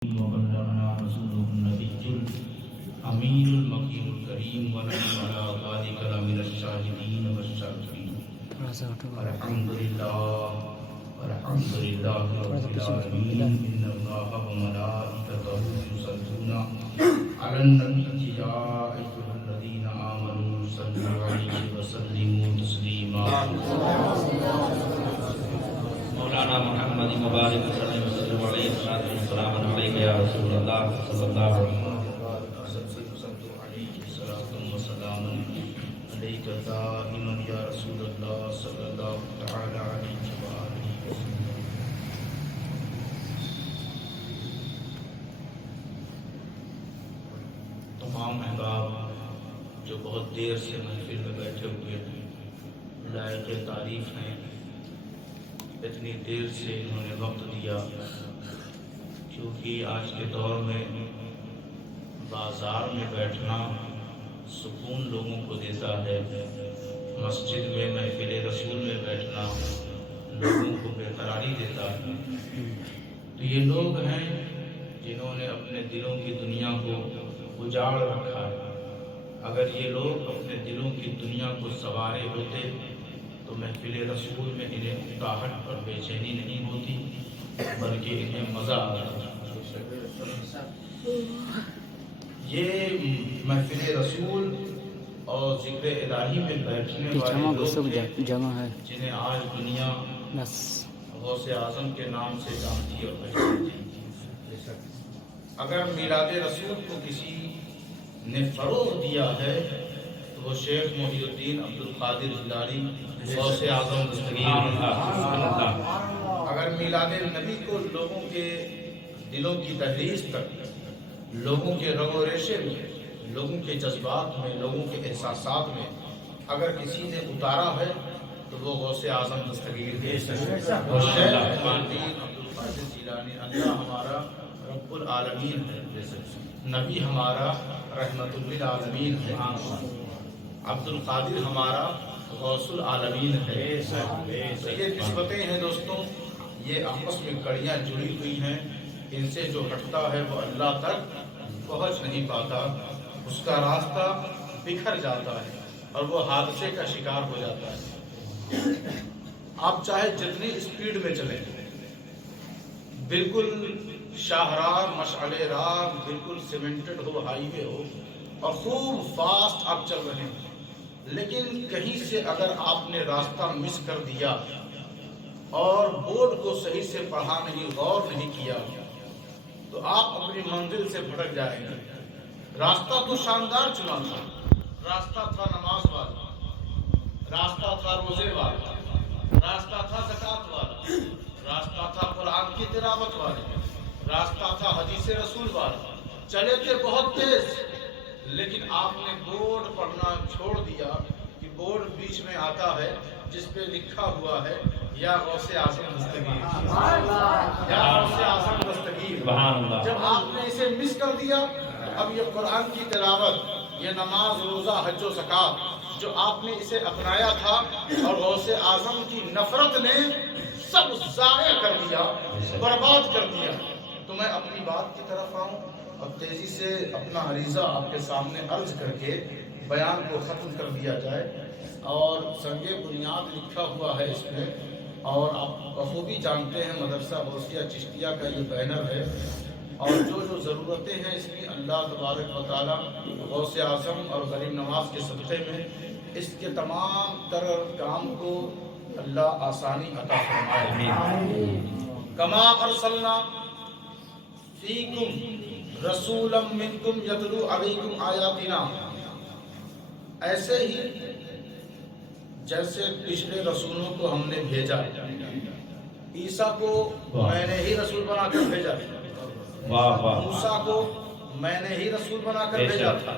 وبلغنا رسوله النبي الأمين المكي الكريم ونحن على ذلك لمن الشاهدين والشاكرين. الحمد لله رب العالمين. إن الله وملائكته يصلون على النبي يا أيها الذين آمنوا صلوا عليه وسلموا تسليما. مولانا محمد مبارک وسلم علیہ السلام علیکم یا رسول اللہ صلی اللہ علیہ وسلم. علیک دائما یا رسول اللہ صلی اللہ تعالی علیہ وآلہ وسلم. تمام احباب جو بہت دیر سے محفل میں بیٹھے ہوئے ہیں لائق تعریف ہیں. اتنی دیر سے انہوں نے وقت دیا کیونکہ آج کے دور میں بازار میں بیٹھنا سکون لوگوں کو دیتا ہے، مسجد میں محفل رسول میں بیٹھنا لوگوں کو بےقراری دیتا ہے. تو یہ لوگ ہیں جنہوں نے اپنے دلوں کی دنیا کو اجاڑ رکھا ہے. اگر یہ لوگ اپنے دلوں کی دنیا کو سنوارے ہوتے تو محفل رسول میں انہیں اکتاہٹ اور بے چینی نہیں ہوتی بلکہ انہیں مزہ آتا. یہ محفل رسول اور ذکر الہی میں بیٹھنے والے لوگ جنہیں آج دنیا غوث اعظم کے نام سے جانتی اور پہچانتی. اگر میلاد رسول کو کسی نے فروغ دیا ہے تو وہ شیخ محی الدین عبدالقادر جیلانی غوث اعظم دستگیر. اگر میلاد نبی کو لوگوں کے دلوں کی دہلیز تک، لوگوں کے رگ و ریشے میں، لوگوں کے جذبات میں، لوگوں کے احساسات میں اگر کسی نے اتارا ہے تو وہ غوث اعظم دستگیر ہے. عبدالقادر جیلانی اللہ ہمارا رب العالمین ہے، نبی ہمارا رحمت للعالمین ہے، عبدالقادر ہمارا غوث العالمین ہے. یہ نسبتیں ہیں دوستوں، یہ آپس میں کڑیاں جڑی ہوئی ہیں. ان سے جو ہٹتا ہے وہ اللہ تک پہنچ نہیں پاتا، اس کا راستہ بکھر جاتا ہے اور وہ حادثے کا شکار ہو جاتا ہے. آپ چاہے جتنی اسپیڈ میں چلیں، بالکل شاہراہ مشعل راہ، بالکل سیمنٹڈ ہو، ہائی وے ہو اور خوب فاسٹ آپ چل رہے ہیں، لیکن کہیں سے اگر آپ نے راستہ مس کر دیا اور بورڈ کو صحیح سے پڑھا نہیں، غور نہیں کیا تو آپ اپنی منزل سے بھٹک جائیں گے. راستہ تو شاندار چنا تھا، راستہ تھا نماز والا، راستہ تھا روزے والا، راستہ تھا زکوٰۃ والا، راستہ تھا قرآن کی تلاوت والا، راستہ تھا حدیث رسول والا. چلے تھے بہت تیز، لیکن آپ نے بورڈ پڑھنا چھوڑ دیا کہ بورڈ بیچ میں آتا ہے جس پہ لکھا ہوا ہے یا غوث اعظم دستگیر، یا غوث اعظم دستگیر. جب آپ نے اسے مس کر دیا تو اب یہ قرآن کی تلاوت، یہ نماز، روزہ، حج و زکوٰۃ جو آپ نے اسے اپنایا تھا اور غوث اعظم کی نفرت نے سب ضائع کر دیا، برباد کر دیا. تو میں اپنی بات کی طرف آؤں اور تیزی سے اپنا عریضہ آپ کے سامنے عرض کر کے بیان کو ختم کر دیا جائے. اور سنگ بنیاد لکھا ہوا ہے اس میں، اور آپ بخوبی جانتے ہیں مدرسہ غوثیہ چشتیہ کا یہ بینر ہے، اور جو ضرورتیں ہیں اس میں اللہ تبارک و تعالیٰ غوث اعظم اور غریب نواز کے صدقے میں اس کے تمام تر کام کو اللہ آسانی عطا فرمائے. کما ارسلنا فیکم رسولا منکم یتلو علیکم آیاتنا، ایسے ہی جیسے پچھلے رسولوں کو ہم نے بھیجا. عیسیٰ کو میں نے ہی رسول بنا کر بھیجا تھا، موسیٰ کو میں نے ہی رسول بنا کر بھیجا تھا.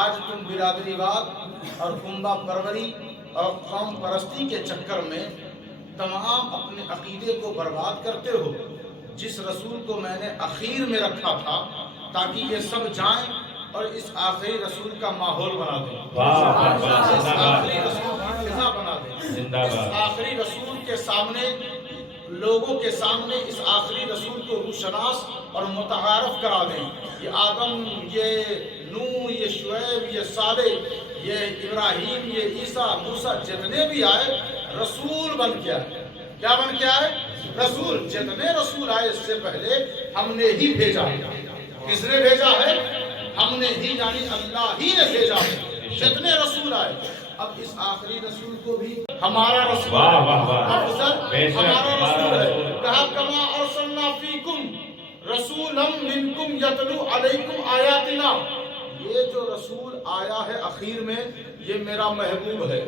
آج تم برادری واد اور کنبہ پروری اور قوم پرستی کے چکر میں تمام اپنے عقیدے کو برباد کرتے ہو. جس رسول کو میں نے اخیر میں رکھا تھا تاکہ یہ سب جائیں اور اس آخری رسول کا ماحول بنا دیں، اس آخری رسول کی فضا بنا دیں، اس آخری رسول کے سامنے لوگوں کے سامنے اس آخری رسول کو روشناس اور متعارف کرا دیں. یہ آدم، یہ نوح، یہ شعیب، یہ صالح، یہ ابراہیم، یہ عیسیٰ، موسیٰ، جتنے بھی آئے رسول بن کے آئے. کیا بن کے آئے؟ رسول. جتنے رسول آئے اس سے پہلے ہم نے ہی بھیجا. کس نے بھیجا ہے؟ ہم نے ہی، یعنی اللہ ہی نے بھیجا ہے. جتنے رسول آئے، اب اس آخری رسول کو بھی ہمارا رسول ہمارا رسول ہے. کہا کما ارسلنا فیکم رسولا منکم یتلو علیکم آیاتنا. یہ جو رسول آیا ہے اخیر میں، یہ میرا محبوب ہے.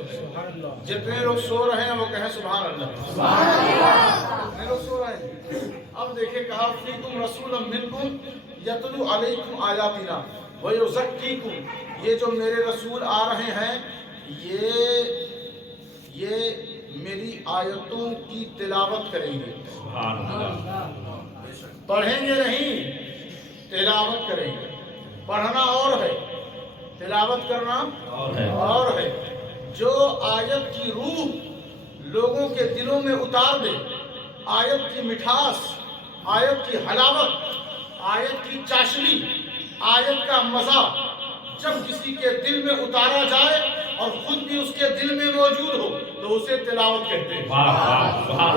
جتنے لوگ سو رہے ہیں وہ کہیں سبحان اللہ. جتنے لوگ سو رہے ہیں. اب دیکھیں کہا فیکم رسولا منکم یتلو علیکم آیاتنا ویزکیکم. یہ جو میرے رسول آ رہے ہیں یہ میری آیتوں کی تلاوت کریں گے. پڑھیں گے نہیں، تلاوت کریں گے. پڑھنا اور ہے، تلاوت کرنا اور ہے. جو آیت کی روح لوگوں کے دلوں میں اتار دے، آیت کی مٹھاس، آیت کی حلاوت، آیت کی چاشنی، آیت کا مزہ جب کسی کے دل میں اتارا جائے اور خود بھی اس کے دل میں موجود ہو تو اسے تلاوت کہتے ہیں.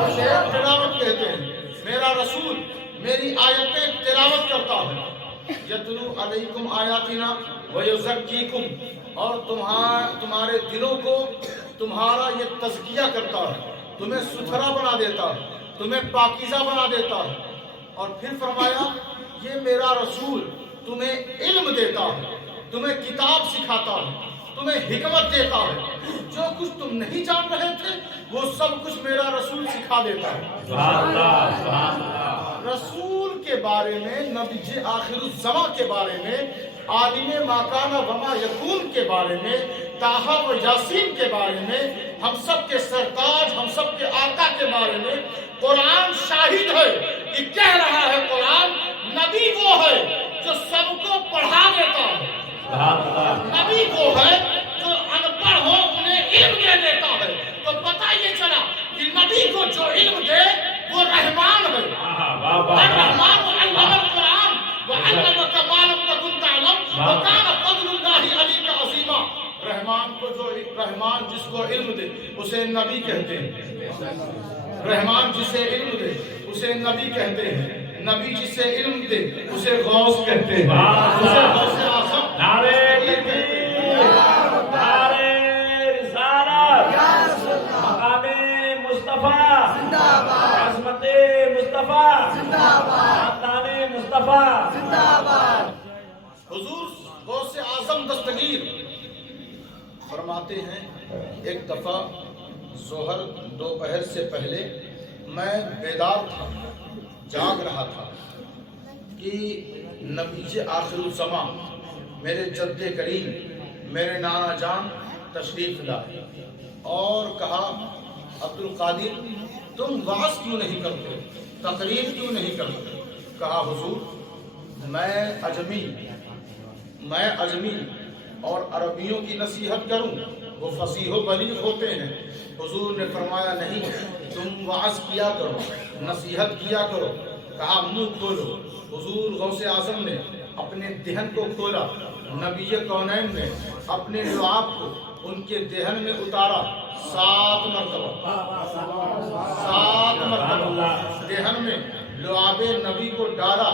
اسے تلاوت کہتے ہیں. میرا رسول میری آیتیں تلاوت کرتا ہے. یتلو علیکم آیاتنا ویزکیکم. اور تمہارے دلوں کو تمہارا یہ تزکیہ کرتا ہے، تمہیں ستھرا بنا دیتا ہے، تمہیں پاکیزہ بنا دیتا ہے. اور پھر فرمایا یہ میرا رسول تمہیں علم دیتا ہے، تمہیں کتاب سکھاتا ہے، تمہیں حکمت دیتا ہے. جو کچھ تم نہیں جان رہے تھے وہ سب کچھ میرا رسول سکھا دیتا ہے. رسول کے بارے میں، نبی آخر الزمان کے بارے میں، عالم ما کان وما یکون کے بارے میں، طٰہٰ و یاسین کے بارے میں، ہم سب کے سرتاج، ہم سب کے آقا کے بارے میں قرآن شاہد ہے. یہ کہہ رہا ہے قرآن نبی وہ ہے جو سب کو پڑھا دیتا ہے. نبی وہ ہے جو ان پڑھ ہو انہیں علم دے دیتا ہے. تو پتہ یہ چلا کہ نبی کو جو علم دے وہ رحمان ہے. الرحمن علم القرآن وعلمک ما لم تکن تعلم وکان فضل اللہ علیک عظیما. رحمان جس کو علم دے اسے نبی کہتے ہیں. رحمان جسے علم دے اسے نبی کہتے ہیں. نبی جسے علم دے اسے غوث کہتے ہیں. اسے غوث اعظم. نعرہ تکبیر، نعرہ رسالت، مقام مصطفیٰ زندہ باد، عظمت مصطفیٰ زندہ باد، خاندان مصطفیٰ زندہ باد. حضور غوث اعظم دستگیر فرماتے ہیں ایک دفعہ ظہر دوپہر سے پہلے میں بیدار تھا، جاگ رہا تھا کہ نبی آخر الزمان میرے جد کریم، میرے نانا جان تشریف لائے اور کہا عبد القادر تم وعظ کیوں نہیں کرتے، تقریر کیوں نہیں کرتے؟ کہا حضور میں عجمی اور عربیوں کی نصیحت کروں وہ فصیح و بلیغ ہوتے ہیں. حضور نے فرمایا نہیں، تم وعظ کیا کرو، نصیحت کیا کرو. کہا منہ کھولو. حضور غوث اعظم نے اپنے دہن کو کھولا. نبی کونین نے اپنے لعاب کو ان کے دہن میں اتارا 7 مرتبہ. 7 مرتبہ دہن میں لعاب نبی کو ڈالا.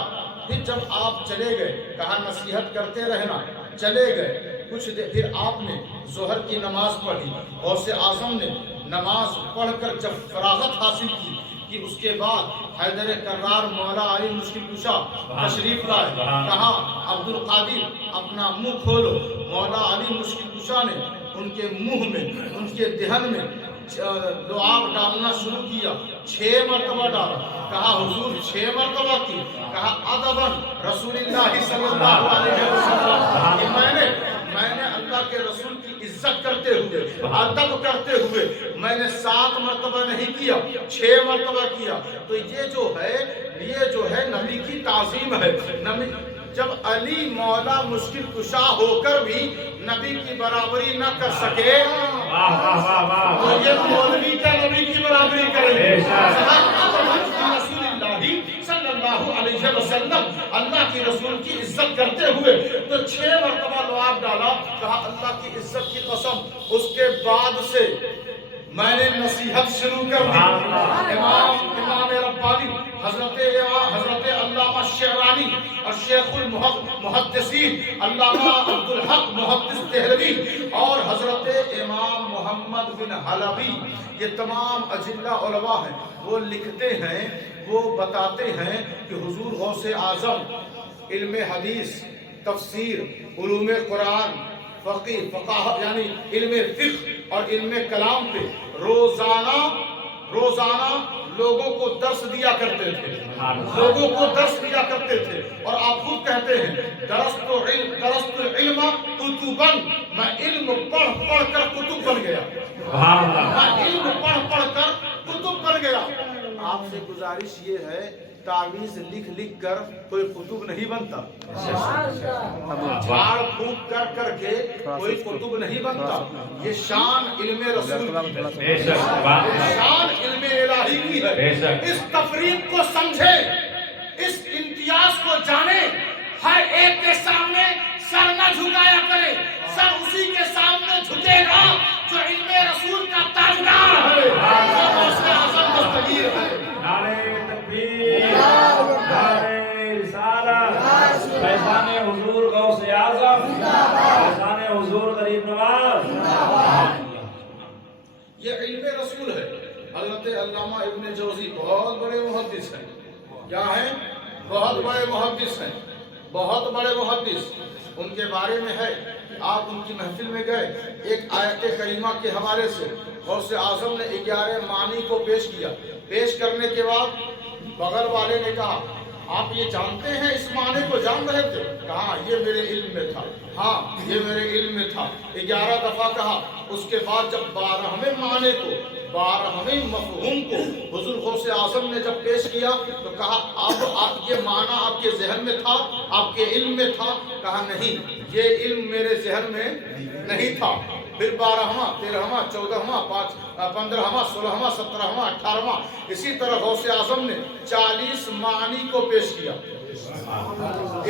پھر جب آپ چلے گئے کہا نصیحت کرتے رہنا. چلے گئے کچھ دیر پھر آپ نے ظہر کی نماز پڑھی. غوث اعظم نے نماز پڑھ کر جب فراغت حاصل کی کہ اس کے بعد حیدر کرار مولا علی مشکل کشا تشریف لائے. کہا عبد القادر اپنا منہ کھولو. مولا علی مشکل کشا نے ان کے منہ میں، ان کے دہن میں لعاب ڈالنا شروع کیا. 6 مرتبہ ڈالا. کہا حضور 6 مرتبہ کی؟ کہا ادباً رسول اللہ صلی اللہ علیہ وسلم. میں نے اللہ کے رسول کی عزت کرتے ہوئے، ادب کرتے ہوئے میں نے 7 مرتبہ نہیں کیا، 6 مرتبہ کیا. تو یہ جو ہے نبی کی تعظیم ہے. نبی جب علی مولا مشکل کشا ہو کر بھی نبی کی برابری نہ کر سکے تو یہ مولوی کا نبی کی برابری کرے. علیہ وسلم اللہ کے رسول کی عزت کرتے ہوئے تو 6 مرتبہ لعاب ڈالا، کہا اللہ کی عزت کی قسم اس کے بعد سے میں نے نصیحت شروع کر دی۔ امام ربانی حضرت علامہ شعرانی اور شیخ المحدثین علامہ عبدالحق محدث دہلوی اور حضرت امام محمد بن حلبی، یہ تمام اجلہ علماء ہیں، وہ لکھتے ہیں، وہ بتاتے ہیں کہ حضور غوث اعظم علم حدیث، تفسیر، علوم قرآن، فقہ یعنی علم فقہ اور علم کلام پہ روزانہ لوگوں کو درس دیا کرتے تھے، لوگوں کو درس دیا کرتے تھے۔ اور آپ خود کہتے ہیں درست العلم کتبا، میں علم پڑھ کر کتب بن گیا، میں علم پڑھ کر کتب بن گیا۔ آپ سے گزارش یہ ہے تعویذ لکھ کر کوئی کتب نہیں بنتا، جھاڑ پھونک کر کے کوئی کتب نہیں بنتا۔ یہ شان علم رسول کی ہے، شان علم الہی کی ہے۔ اس تفریق کو سمجھے، اس امتیاز کو جانے، ہر ایک کے سامنے سر نہ جھکایا کرے، سر اسی کے سامنے جھکے گا جو علم رسول کا تاجدار ہے، جو غوث اعظم دستگیر ہے۔ فیضان حضور غوث اعظم، فیضان حضور غریب نواز۔ یہ علم رسول ہے۔ حضرت علامہ ابن جوزی بہت بڑے محدث ہیں، کیا ہیں؟ بہت بڑے محدث ہیں، بہت بڑے محدث۔ ان کے بارے میں ہے کہ آپ ان کی محفل میں گئے، ایک آیت کریمہ کے حوالے سے غوث اعظم نے 11 معنی کو پیش کیا۔ پیش کرنے کے بعد بغل والے نے کہا آپ یہ جانتے ہیں، اس معنی کو جان رہے تھے؟ کہا یہ میرے علم میں تھا، ہاں یہ میرے علم میں تھا۔ 11 دفعہ کہا۔ اس کے بعد جب 12ویں معنی کو، 12ویں مفہوم کو حضور غوث اعظم نے جب پیش کیا تو کہا اب یہ معنی آپ کے ذہن میں تھا، آپ کے علم میں تھا؟ کہا نہیں، یہ علم میرے ذہن میں نہیں تھا۔ پھر 12واں، 13واں، 14واں، 15واں، 16واں، 17واں، 18واں، اسی طرح غوث اعظم نے 40 معنی کو پیش کیا۔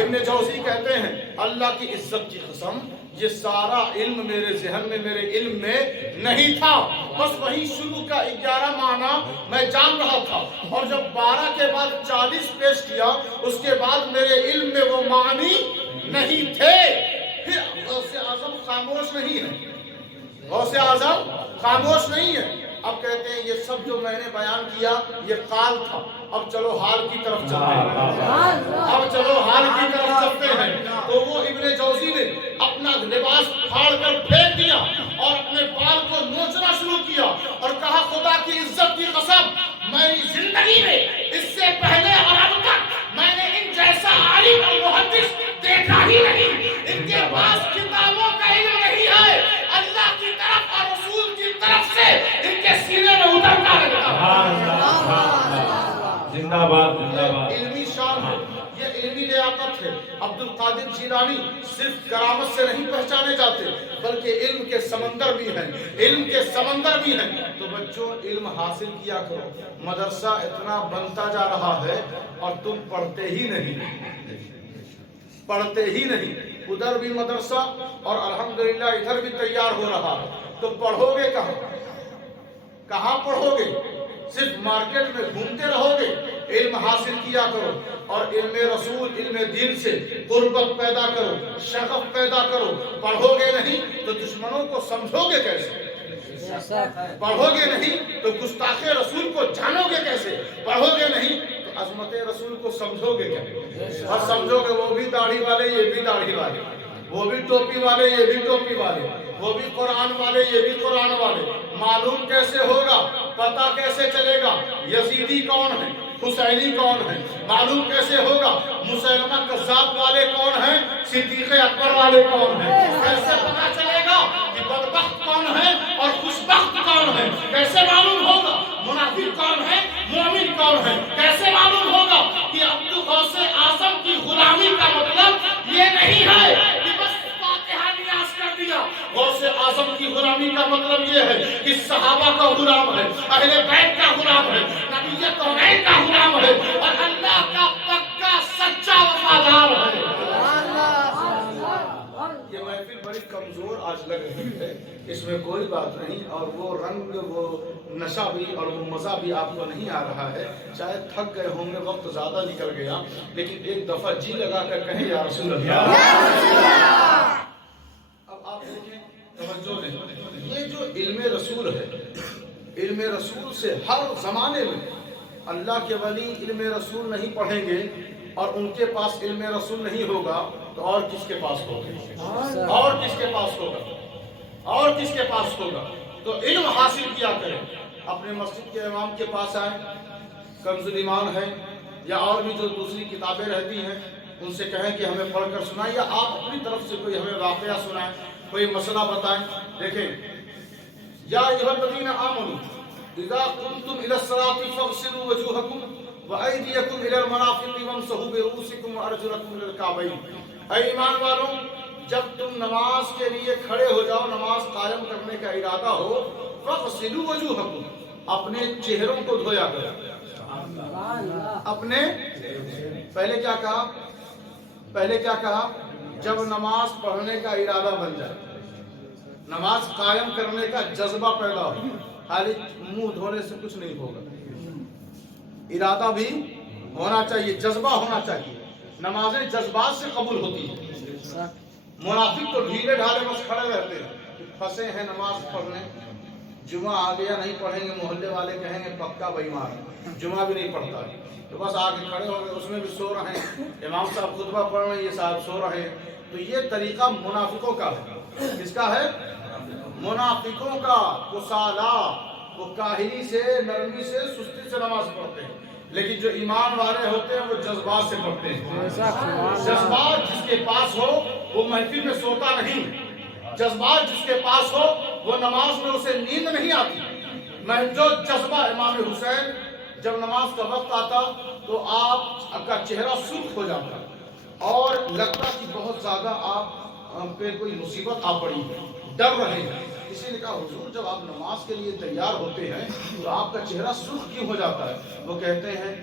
ابن جوزی کہتے ہیں اللہ کی عزت کی قسم یہ سارا علم میرے ذہن میں، میرے علم میں نہیں تھا، بس وہی شروع کا 11 معنی میں جان رہا تھا، اور جب 12 کے بعد 40 پیش کیا اس کے بعد میرے علم میں وہ معنی نہیں تھے۔ پھر غوث اعظم خاموش نہیں ہے، غوث اعظم خاموش نہیں ہے۔ اب کہتے ہیں یہ سب جو میں نے بیان کیا یہ قال تھا، اب چلو حال کی طرف چلتے ہیں، اب چلو حال کی طرف چلتے ہیں۔ تو وہ ابن جوزی نے اپنا لباس پھاڑ کر پھینک دیا اور اپنے بال کو نوچنا شروع کیا اور کہا خدا کی عزت کی قسم میری زندگی میں اس سے پہلے اور اب تک میں نے ان جیسا عالم اور محدث دیکھا ہی نہیں۔ ان کے پاس کتابوں کا علم نہیں ہے، اللہ کی طرف اور رسول کی طرف سے ان کے سینے میں اترتا رہتا۔ زندہ باد، زندہ باد۔ علمی شان ہے، یہ علمی لیاقت ہے۔ عبد القادر جیلانی صرف کرامت سے نہیں پہچانے جاتے بلکہ علم کے سمندر بھی ہیں، علم کے سمندر بھی ہیں۔ تو بچوں علم حاصل کیا کرو، مدرسہ اتنا بنتا جا رہا ہے اور تم پڑھتے ہی نہیں، پڑھتے ہی نہیں۔ ادھر بھی مدرسہ اور الحمدللہ ادھر بھی تیار ہو رہا ہے، تو پڑھو گے کہاں؟ کہاں پڑھو گے؟ صرف مارکیٹ میں گھومتے رہو گے؟ علم حاصل کیا کرو اور علم رسول، علم دین سے قربت پیدا کرو، شغف پیدا کرو۔ پڑھو گے نہیں تو دشمنوں کو سمجھو گے کیسے؟ پڑھو گے نہیں تو گستاخ رسول کو جانو گے کیسے؟ پڑھو گے نہیں تو عظمت رسول کو سمجھو گے کیا؟ اور سمجھو گے وہ بھی داڑھی والے، یہ بھی داڑھی والے، وہ بھی ٹوپی والے، یہ بھی ٹوپی والے، وہ بھی قرآن والے، یہ بھی قرآن والے۔ معلوم کیسے ہوگا؟ پتہ کیسے چلے گا یزیدی کون ہے، حسینی کون ہے؟ معلوم کیسے ہوگا مسلمہ کذاب والے کون ہیں، صدیق اکبر والے کون ہیں؟ کیسے پتہ چلے گا کہ بدبخت کون ہے اور خوشبخت کون ہے؟ کیسے معلوم ہوگا منافق کون ہے، مومن کون ہے؟ کیسے معلوم ہوگا کہ عبد غوث اعظم کی غلامی کا مطلب یہ نہیں ہے کہ بس فاتحہ نیاز کر دیا۔ غوث اعظم کی غلامی کا مطلب یہ ہے کہ صحابہ کا غلام ہے، اہل بیت کا غلام ہے، نبی کونین کا غلام ہے اور اللہ کا پکا آج لگ رہی ہے، اس میں کوئی بات نہیں، اور وہ رنگ، وہ نشہ بھی اور وہ مزہ بھی آپ کو نہیں آ رہا ہے، شاید تھک گئے ہوں گے، وقت زیادہ نکل گیا، لیکن ایک دفعہ جی لگا کر کہیں یا رسول اللہ۔ اب آپ دیکھیں، توجہ دیں، یہ جو علم رسول ہے، علم رسول سے ہر زمانے میں اللہ کے ولی علم رسول نہیں پڑھیں گے اور ان کے پاس علم رسول نہیں ہوگا تو اور کس کے پاس ہوگا؟ اور کس کے پاس ہوگا؟ اور کس کے پاس ہوگا؟ تو علم حاصل کیا کریں، اپنے مسجد کے امام کے پاس آئیں، کنز الایمان ہے یا اور بھی جو دوسری کتابیں رہتی ہیں ان سے کہیں کہ ہمیں پڑھ کر سنائیں، یا آپ اپنی طرف سے کوئی ہمیں واقعہ سنائیں، کوئی مسئلہ بتائیں۔ دیکھیں، یا ایھا الذین آمنوا اذا قمتم الى الصلاة فاغسلوا وجوہکم وایدیکم الى المرافق وامسحوا برؤوسکم وارجلکم الى الکعبین۔ اے ایمان والوں، جب تم نماز کے لیے کھڑے ہو جاؤ، نماز قائم کرنے کا ارادہ ہو، فاغسلوا وجوہکم، اپنے چہروں کو دھویا کرو۔ اپنے پہلے کیا کہا؟ پہلے کیا کہا؟ جب نماز پڑھنے کا ارادہ بن جائے، نماز قائم کرنے کا جذبہ پیدا ہو، خالی منہ دھونے سے کچھ نہیں ہوگا، ارادہ بھی ہونا چاہیے، جذبہ ہونا چاہیے۔ نمازیں جذبات سے قبول ہوتی ہیں۔ منافق تو ڈھیلے ڈھالے بس کھڑے رہتے ہیں، پھنسے ہیں نماز پڑھنے، جمعہ آ گیا نہیں پڑھیں گے، محلے والے کہیں گے پکا بے ایمان، جمعہ بھی نہیں پڑھتا ہے، تو بس آگے کھڑے ہو گئے، اس میں بھی سو رہے ہیں، امام صاحب خطبہ پڑھ رہے ہیں، یہ صاحب سو رہے ہیں۔ تو یہ طریقہ منافقوں کا ہے۔ کس کا ہے؟ منافقوں کا۔ کسالہ، وہ کاہلی سے، نرمی سے، سستی سے نماز پڑھتے ہیں، لیکن جو ایمان والے ہوتے ہیں وہ جذبات سے پڑھتے ہیں۔ جذبات جس کے پاس ہو وہ محفل میں سوتا نہیں، جذبات جس کے پاس ہو وہ نماز میں اسے نیند نہیں آتی۔ میں جو جذبہ، امام حسین جب نماز کا وقت آتا تو آپ کا چہرہ سرخ ہو جاتا اور لگتا کہ بہت زیادہ آپ پہ کوئی مصیبت آ پڑی ہے، ڈر رہے ہیں۔ کسی نے کہا حضور جب آپ نماز کے لیے تیار ہوتے ہیں تو آپ کا چہرہ سرخ کیوں ہو جاتا ہے؟ وہ کہتے ہیں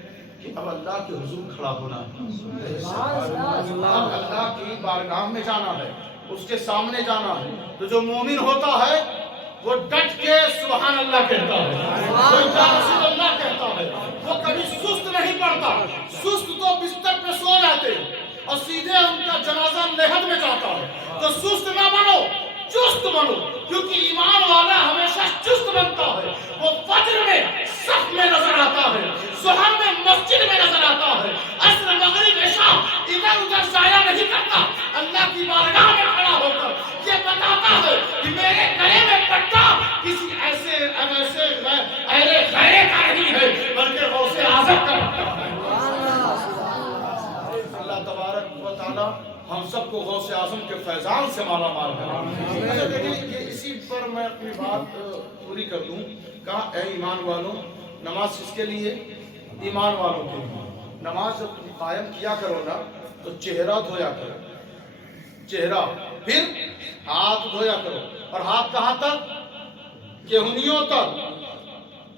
کہ اب اللہ کے حضور کھڑا ہونا ہے، اب اللہ کی بارگاہ میں جانا ہے، اس کے سامنے جانا ہے۔ تو جو مومن ہوتا ہے وہ ڈٹ کے سبحان اللہ کہتا ہے، وہ یا رسول اللہ کہتا ہے، وہ کبھی سست نہیں پڑتا۔ سست تو بستر پہ سو جاتے اور سیدھے ان کا جنازہ لحد میں جاتا ہے۔ تو سست نہ بنو، چست بنو، کیونکہ ایمان والا ہمیشہ چست بنتا ہے۔ وہ فجر میں صف میں نظر آتا ہے، ظہر میں مسجد میں نظر آتا ہے، عصر مغرب عشاء ادھر ادھر ضائع نہیں کرتا، اللہ کی بارگاہ میں کھڑا ہو کر یہ بتاتا ہے کہ میرے گلے میں پٹا کسی ایسے غیرے کا نہیں ہے بلکہ غوث اعظم کا پٹا ہے۔ اللہ تبارک و تعالی ہم سب کو غوث اعظم کے فیضان سے مالا مال کرے۔ اچھا دیکھیں، یہ اسی پر میں اپنی بات پوری کر دوں۔ کہا اے ایمان والوں، نماز کس کے لیے؟ ایمان والوں کے لیے۔ نماز جب قائم کیا کرو نا تو چہرہ دھویا کرو، چہرہ، پھر ہاتھ دھویا کرو، اور ہاتھ کہاں تک؟ کہنیوں تک،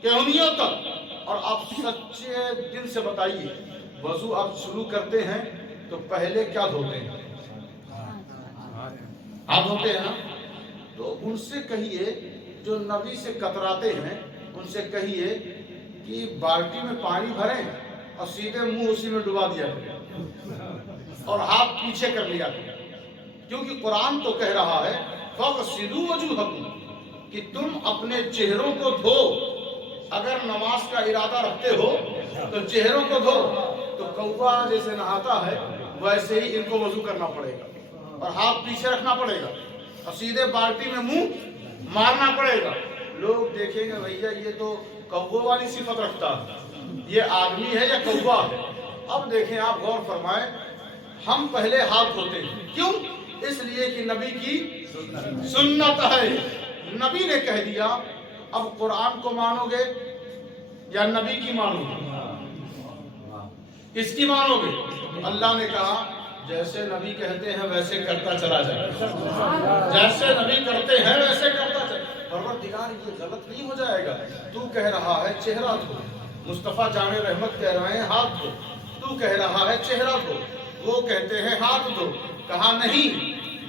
کہنیوں تک۔ اور آپ سچے دل سے بتائیے، وضو آپ شروع کرتے ہیں تو پہلے کیا دھوتے ہیں؟ آپ دھوتے ہیں نا؟ تو ان سے کہیے جو نبی سے کتراتے ہیں، ان سے کہیے کہ بالٹی میں پانی بھریں اور سیدھے منہ اسی میں ڈبا دیا کریں اور ہاتھ پیچھے کر لیا کریں، کیونکہ قرآن تو کہہ رہا ہے فَاغْسِلُوا وُجُوهَكُمْ کہ تم اپنے چہروں کو دھو۔ اگر نماز کا ارادہ رکھتے ہو تو چہروں کو دھو۔ تو کوا جیسے نہاتا ہے ویسے ہی ان کو وضو کرنا پڑے گا اور ہاتھ پیچھے رکھنا پڑے گا اور سیدھے بالٹی میں منہ مارنا پڑے گا۔ لوگ دیکھیں گے بھیا یہ تو کوا والی صفت رکھتا ہے، یہ آدمی ہے یا کوا ہے؟ اب دیکھیں، آپ غور فرمائیں، ہم پہلے ہاتھ دھوتے ہیں، کیوں؟ اس لیے کہ نبی کی سنت ہے، نبی نے کہہ دیا۔ اب قرآن کو مانو گے یا نبی کی مانو گے؟ کس کی مانو گے؟ اللہ نے کہا جیسے نبی کہتے ہیں ویسے کرتا چلا جائے، جیسے نبی کرتے ہیں ویسے کرتا چلا۔ پروردگار یہ غلط نہیں ہو جائے گا؟ تو کہہ رہا ہے چہرہ دھو، مصطفیٰ جامع رحمت کہہ رہے ہیں ہاتھ دھو، تو کہہ رہا ہے چہرہ دھو، وہ کہتے ہیں ہاتھ دھو۔ کہا نہیں،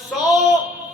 100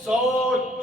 100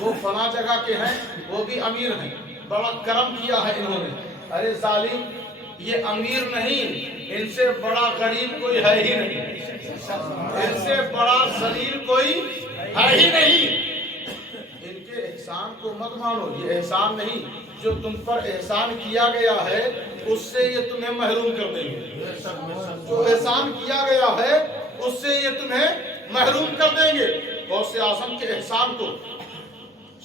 وہ فلاں جگہ کے ہیں، وہ بھی امیر ہیں، بڑا کرم کیا ہے انہوں نے. ارے ظالم، یہ امیر نہیں، ان سے بڑا غریب کوئی ہے ہی نہیں، ان سے بڑا ذلیل کوئی ہے ہی نہیں. ان کے احسان کو مت مانو، یہ احسان نہیں. جو تم پر احسان کیا گیا ہے اس سے یہ تمہیں محروم کر دیں گے. جو احسان کیا گیا ہے اس سے یہ تمہیں محروم کر دیں گے. غوث اعظم کے احسان کو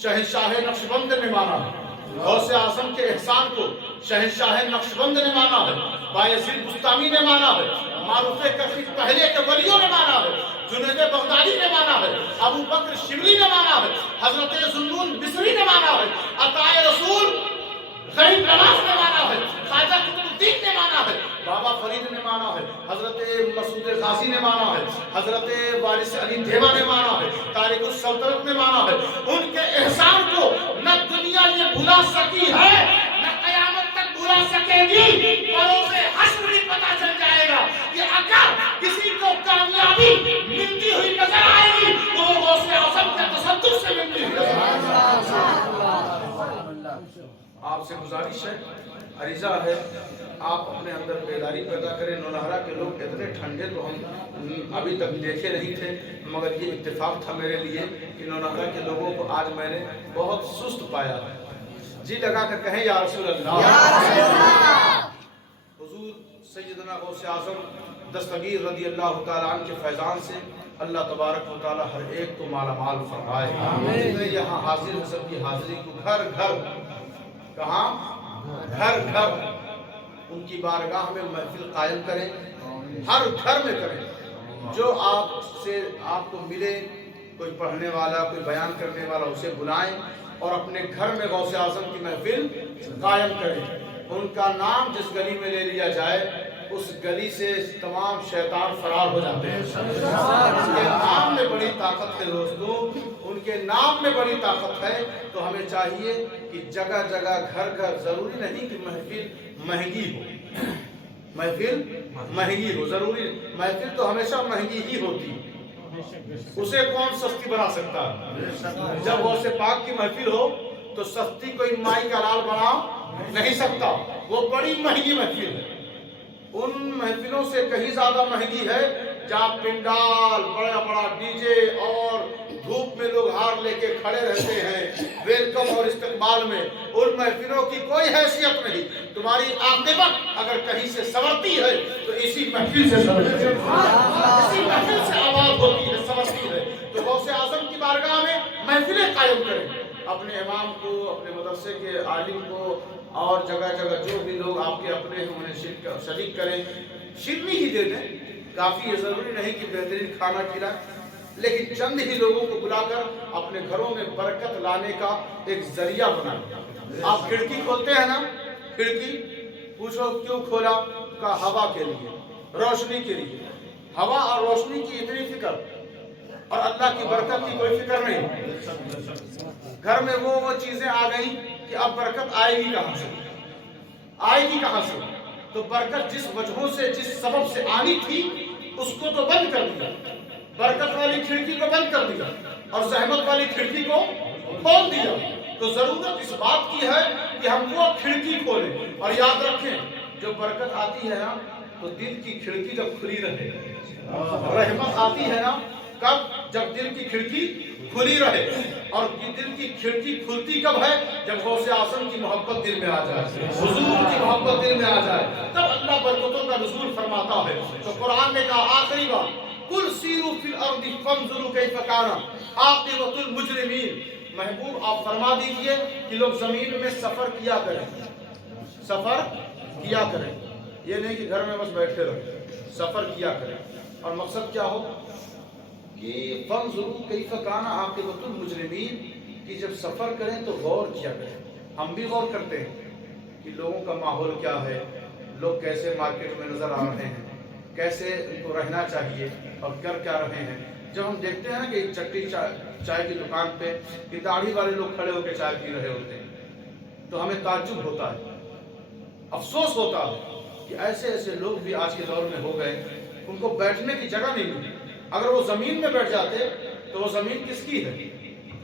شہنشاہ نقشبند نے مانا ہے. غوث اعظم کے احسان کو شہنشاہ نقشبند نے مانا ہے، بایزید بستامی نے مانا ہے، معروف کشی پہلے کے ولیوں نے مانا ہے، جنید بغدادی نے مانا ہے، ابو بکر شبلی نے مانا ہے، حضرت ذوالنون مصری نے مانا ہے، عطائے رسول غریب نواز نے مانا ہے، خواجہ قطب الدین نے مانا ہے، بابا فرید نے مانا ہے، حضرت مسعود غازی نے مانا ہے، حضرت وارث علی دیوا نے مانا ہے، تارک السلطنت نے مانا ہے. ان کے احسان کو نہ دنیا یہ بھلا سکی ہے نہ قیامت تک بھلا سکے گی. بروز حشر بھی پتہ چل جائے گا کہ اگر کسی کو کامیابی ملتی ہوئی نظر آئے گی تو وہ غوث اعظم کے تصدق سے ملتی ہوئی نظر آئے گی. آپ سے گزارش ہے، عریضہ ہے، آپ اپنے اندر بیداری پیدا کریں. نونہرا کے لوگ اتنے ٹھنڈے تو ہم ابھی تک دیکھے نہیں تھے، مگر یہ اتفاق تھا میرے لیے کہ نونہرا کے لوگوں کو آج میں نے بہت سست پایا. جی لگا کر کہیں یا رسول اللہ. حضور سیدنا غوث اعظم دستگیر رضی اللہ تعالیٰ عنہ کے فیضان سے اللہ تبارک و تعالیٰ ہر ایک کو مالا مال فرمائے. جتنے یہاں حاضر ہیں سب کی حاضری کو گھر گھر، کہاں گھر گھر ان کی بارگاہ میں محفل قائم کریں، ہر گھر میں کریں. جو آپ سے آپ کو ملے، کوئی پڑھنے والا، کوئی بیان کرنے والا، اسے بلائیں اور اپنے گھر میں غوث اعظم کی محفل قائم کریں. ان کا نام جس گلی میں لے لیا جائے اس گلی سے تمام شیطان فرار ہو جاتے ہیں. ان کے نام میں بڑی طاقت ہے دوستو، ان کے نام میں بڑی طاقت ہے. تو ہمیں چاہیے کہ جگہ جگہ گھر گھر، ضروری نہیں کہ محفل مہنگی ہو، محفل مہنگی ہو، ضروری محفل تو ہمیشہ مہنگی ہی ہوتی ہے، اسے کون سستی بنا سکتا ہے؟ جب غوث پاک کی محفل ہو تو سستی کوئی مائی کا لال بنا نہیں سکتا، وہ بڑی مہنگی محفل ہے. ان محفلوں سے کہیں زیادہ مہنگی ہے جہاں پنڈال، بڑا بڑا ڈی جے اور دھوپ میں لوگ ہار لے کے کھڑے رہتے ہیں ویلکم اور استقبال میں. ان محفلوں کی کوئی حیثیت نہیں. تمہاری عاقبت اگر کہیں سے سنورتی ہے تو اسی محفل سے سنورتی ہے، اسی محفل سے آواز ہوتی ہے، سنورتی ہے. تو غوث اعظم کی بارگاہ میں محفلیں قائم کریں. اپنے امام کو، اپنے مدرسے کے عالم کو اور جگہ جگہ جو بھی لوگ آپ کے اپنے ہیں انہیں شریک کریں. شیرنی ہی دے دیں، کافی ہے، ضروری نہیں کہ بہترین کھانا کھلائیں، لیکن چند ہی لوگوں کو بلا کر اپنے گھروں میں برکت لانے کا ایک ذریعہ بنائیں. آپ کھڑکی کھولتے ہیں نا، کھڑکی پوچھو کیوں کھولا؟ کا ہوا کے لیے، روشنی کے لیے. ہوا اور روشنی کی اتنی فکر اور اللہ کی برکت کی کوئی فکر نہیں. گھر میں وہ چیزیں آ گئیں کہ اب برکت آئے گی کہاں سے، آئے گی کہاں سے؟ تو برکت جس وجہوں سے، جس سبب سے آنی تھی اس کو تو بند کر دیا، برکت والی کھڑکی کو بند کر دیا اور زحمت والی کھڑکی کو کھول دیا. تو ضرورت اس بات کی ہے کہ ہم وہ کھڑکی کھولیں. اور یاد رکھیں، جو برکت آتی ہے نا تو دل کی کھڑکی جب کھلی رہے. رحمت آتی ہے نا کب؟ جب دل کی کھڑکی کھلی رہے. اور دل کی کھڑکی کھلتی کب ہے؟ جب غوث اعظم کی محبت دل میں آ جائے، حضور کی محبت دل میں آ جائے، تب اللہ برکتوں کا نزول فرماتا ہے. تو قرآن نے کہا آخری بار قل سیروا فی الارض فانظروا کیف کان عاقبۃ المجرمین. محبوب آپ فرما دیجئے کہ لوگ زمین میں سفر کیا کریں، سفر کیا کریں. یہ نہیں کہ گھر میں بس بیٹھے رہیں، سفر کیا کریں. اور مقصد کیا ہو کہ فانظروا کیف کان عاقبۃ المجرمین، کہ جب سفر کریں تو غور کیا کریں. ہم بھی غور کرتے ہیں کہ لوگوں کا ماحول کیا ہے، لوگ کیسے مارکیٹ میں نظر آ رہے ہیں، کیسے ان کو رہنا چاہیے اور کر کیا رہے ہیں. جب ہم دیکھتے ہیں نا کہ چٹی چائے کی دکان پہ یہ داڑھی والے لوگ کھڑے ہو کے چائے پی رہے ہوتے ہیں تو ہمیں تعجب ہوتا ہے، افسوس ہوتا ہے کہ ایسے ایسے لوگ بھی آج کے دور میں ہو گئے، ان کو بیٹھنے کی جگہ نہیں ملی. اگر وہ زمین میں بیٹھ جاتے تو وہ زمین کس کی ہے؟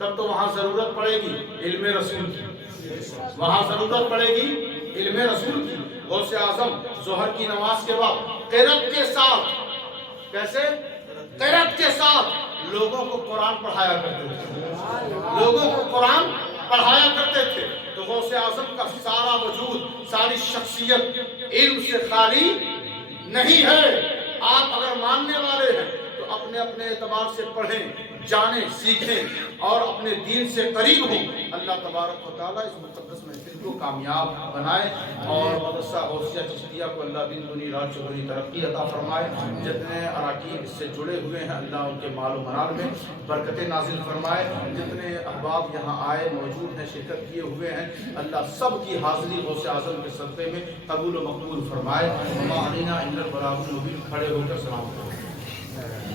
تب تو وہاں ضرورت پڑے گی علم رسول کی، وہاں ضرورت پڑے گی علم رسول کی۔ غوث اعظم ظہر کی نماز کے بعد قرات کے ساتھ، کیسے؟ قرات کے ساتھ لوگوں کو قرآن پڑھایا کرتے تھے، لوگوں کو قرآن پڑھایا کرتے تھے۔ تو غوث اعظم کا سارا وجود، ساری شخصیت علم سے خالی نہیں ہے۔ آپ اگر ماننے والے ہیں تو اپنے اپنے اعتبار سے پڑھیں، جانیں، سیکھیں اور اپنے دین سے قریب ہوں۔ اللہ تبارک و تعالیٰ اس مقدس محفل کو کامیاب بنائے اور مدرسہ غوثیہ چشتیہ کو اللہ دن دنی رات چوگنی ترقی عطا فرمائے۔ جتنے اراکین اس سے جڑے ہوئے ہیں اللہ ان کے مال و منال میں برکتیں نازل فرمائے۔ جتنے احباب یہاں آئے موجود ہیں، شرکت کیے ہوئے ہیں، اللہ سب کی حاضری غوث اعظم کے صدقے میں قبول و مقبول فرمائے۔ وما علینا الا البلاغ المبین۔ کھڑے ہو کر سلام کریں۔